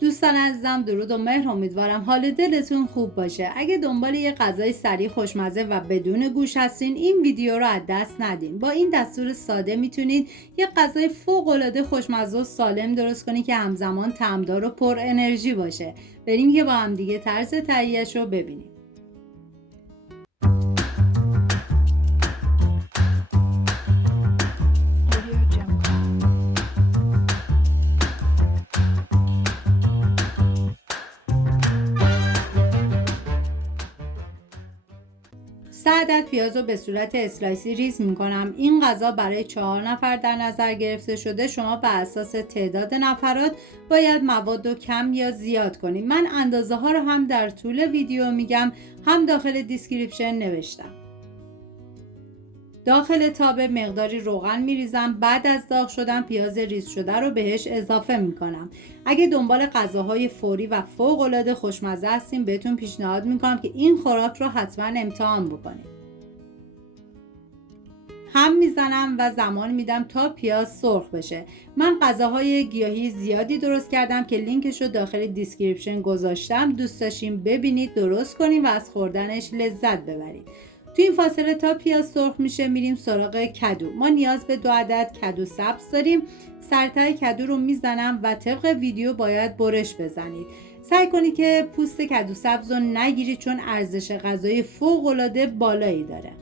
دوستان عزیزم، درود و مهر. امیدوارم حال دلتون خوب باشه. اگه دنبال یه غذای سریع خوشمزه و بدون گوشت هستین، این ویدیو رو از دست ندین. با این دستور ساده میتونید یه غذای فوق‌العاده خوشمزه و سالم درست کنید که همزمان طعمدار و پر انرژی باشه. بریم که با هم دیگه طرز تهیه‌اش رو ببینیم. سه عدد پیاز رو به صورت اسلایسی ریز میکنم. این غذا برای 4 نفر در نظر گرفته شده. شما به اساس تعداد نفرات باید مواد رو کم یا زیاد کنید. من اندازه ها رو هم در طول ویدیو میگم، هم داخل دیسکریپشن نوشتم. داخل تابه مقداری روغن میریزم. بعد از داغ شدن پیاز ریز شده رو بهش اضافه میکنم. اگه دنبال غذاهای فوری و فوق‌العاده خوشمزه هستین، بهتون پیشنهاد میکنم که این خوراک رو حتما امتحان بکنید. هم میزنم و زمان میدم تا پیاز سرخ بشه. من غذاهای گیاهی زیادی درست کردم که لینکش رو داخل دیسکریپشن گذاشتم. دوست داشتین ببینید، درست کنید و از خوردنش لذت ببرید. تو این فاصله تا پیاز سرخ میشه میریم سراغ کدو. ما نیاز به 2 عدد کدو سبز داریم. سرتای کدو رو میزنم و طبق ویدیو باید برش بزنید. سعی کنید که پوست کدو سبز رو نگیرید چون ارزش غذایی فوق‌العاده بالایی داره.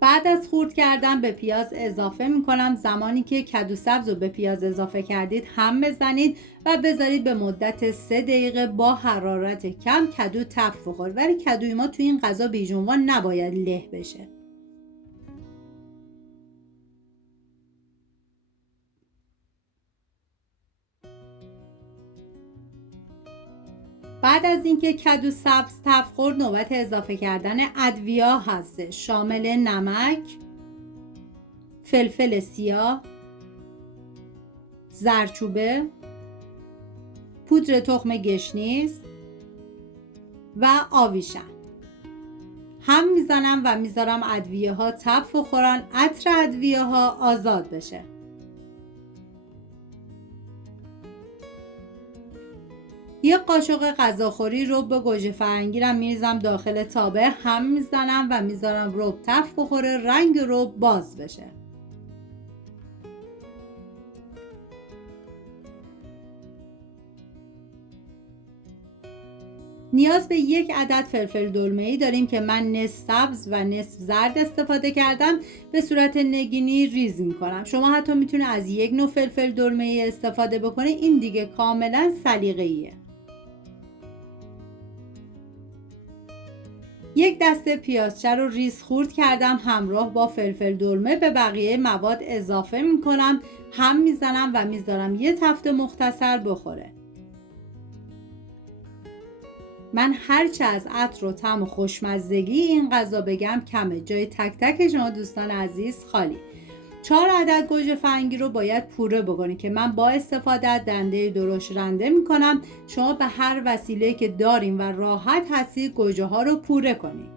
بعد از خورد کردن به پیاز اضافه میکنم. زمانی که کدو سبز رو به پیاز اضافه کردید هم بزنید و بذارید به مدت 3 دقیقه با حرارت کم کدو تف بخوره. ولی کدوی ما توی این غذا به هیچ عنوان نباید له بشه. بعد از اینکه کدو سبز تف خورد، نوبت اضافه کردن ادویه هست. شامل نمک، فلفل سیاه، زردچوبه، پودر تخم گشنیز و آویشن. هم میزنم و میذارم ادویه ها تف بخورن، عطر ادویه ها آزاد بشه. یه قاشق غذاخوری رب گوجه فرنگی رو میریزم داخل تابه. هم میزنم و میذارم رب تف بخوره، رنگ رب باز بشه. نیاز به 1 عدد فلفل دلمه‌ای داریم که من نصف سبز و نصف زرد استفاده کردم. به صورت نگینی ریز میکنم. شما حتی میتونه از 1 نوع فلفل دلمه‌ای استفاده بکنه. این دیگه کاملا سلیقه‌ایه. 1 دسته پیازچه رو ریز خورد کردم. همراه با فلفل دلمه به بقیه مواد اضافه میکنم. هم میزنم و میذارم یه تفت مختصر بخوره. من هرچه از عطر و طعم و خوشمزگی این غذا بگم کمه. جای تک تک شما دوستان عزیز خالی. 4 عدد گوجه فرنگی رو باید پوره بکنید که من با استفاده از دنده درشت رنده میکنم. شما به هر وسیله که دارین و راحت هستید گوجه ها رو پوره کنید.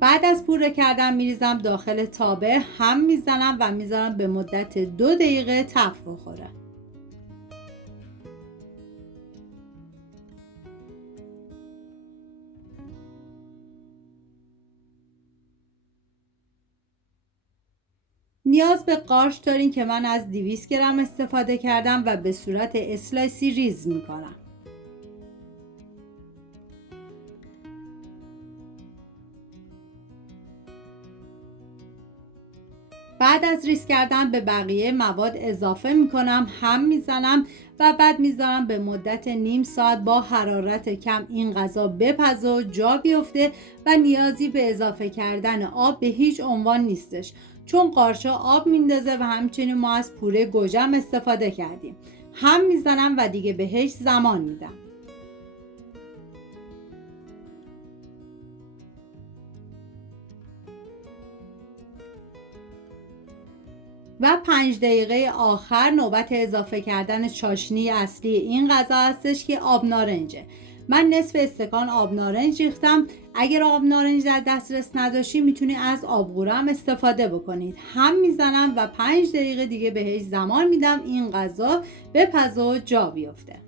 بعد از پوره کردن میریزم داخل تابه. هم میزنم و میذارم به مدت 2 دقیقه تف بخوره. نیاز به قارچ دارین که من از 200 گرم استفاده کردم و به صورت اسلایسی ریز میکنم. بعد از ریز کردن به بقیه مواد اضافه میکنم. هم میزنم و بعد میذارم به مدت نیم ساعت با حرارت کم این غذا بپزه و جا بیفته و نیازی به اضافه کردن آب به هیچ عنوان نیستش چون قارچ آب میندازه و همچنین ما از پوره گوجم استفاده کردیم. هم میزنم و دیگه بهش زمان میدم. و 5 دقیقه آخر نوبت اضافه کردن چاشنی اصلی این غذا هستش که آب نارنجه. من نصف استکان آب نارنج ریختم. اگر آب نارنج در دسترس نداشتی میتونی از آبغوره هم استفاده بکنید. هم میزنم و 5 دقیقه دیگه بهش زمان میدم این غذا بپزه و جا بیفته.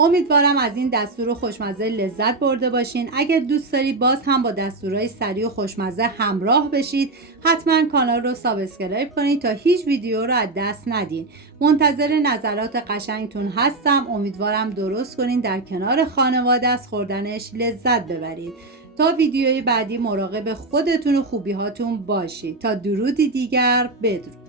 امیدوارم از این دستور خوشمزه لذت برده باشین. اگر دوست داری باز هم با دستورهای سریع و خوشمزه همراه بشید، حتما کانال رو سابسکرایب کنید تا هیچ ویدیو رو از دست ندین. منتظر نظرات قشنگتون هستم. امیدوارم درست کنین، در کنار خانواده از خوردنش لذت ببرید. تا ویدیوی بعدی مراقب خودتون و خوبیهاتون باشید. تا درودی دیگر، بدرود.